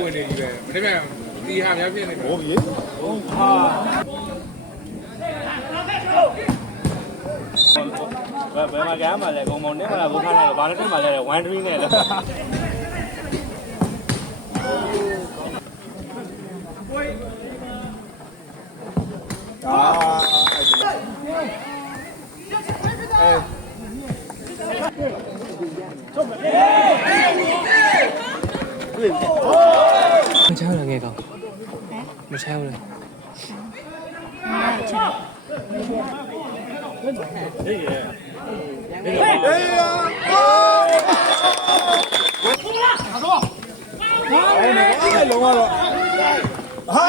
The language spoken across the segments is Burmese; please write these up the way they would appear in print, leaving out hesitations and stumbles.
ဝင်နေပြီပဲမနေ့ကဒီဟာများဖြစ်နေတယ်ဟုတ်ပြီဘယ်မှာကမ်းမှာလဲဂုံမောင်နဲ့မလားဘုခါနဲ့ဘာလို့တက်မှာလဲ1 3နဲ့လဲမချမ်းလည်းငယ်ကောင်မချမ်းဘူးလားအေးရဲ့အေးဟာလုံးဝတော့ဟာ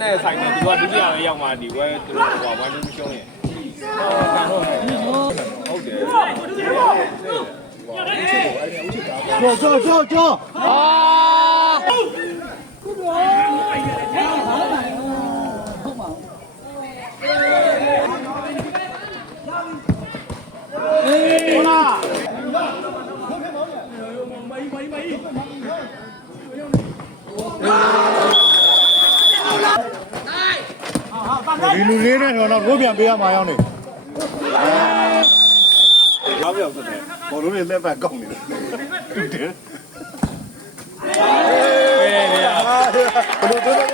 နဲ့ဆိုင်နေဒီကဒုတိယပဲရောက်မှာဒီဝဲသူတို့က1 2ရှုံးရင်ဟုတ်တယ်ကျော်ဒီလူလေးနဲ့တော့ရိုးပြန်ပေးရမှာရောက်နေဘာပြောက်တယ်ဘောလုံးလေးလက်ပတ်ကောက်နေတယ်တူတယ်ဘယ်လိုပြောလဲ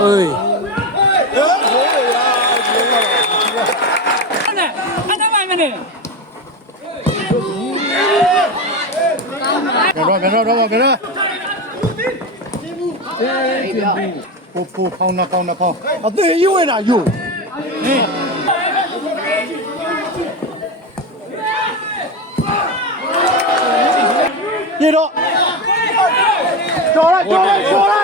အေးMira. Popo, kauna. Ate, you and you. You know. Chora.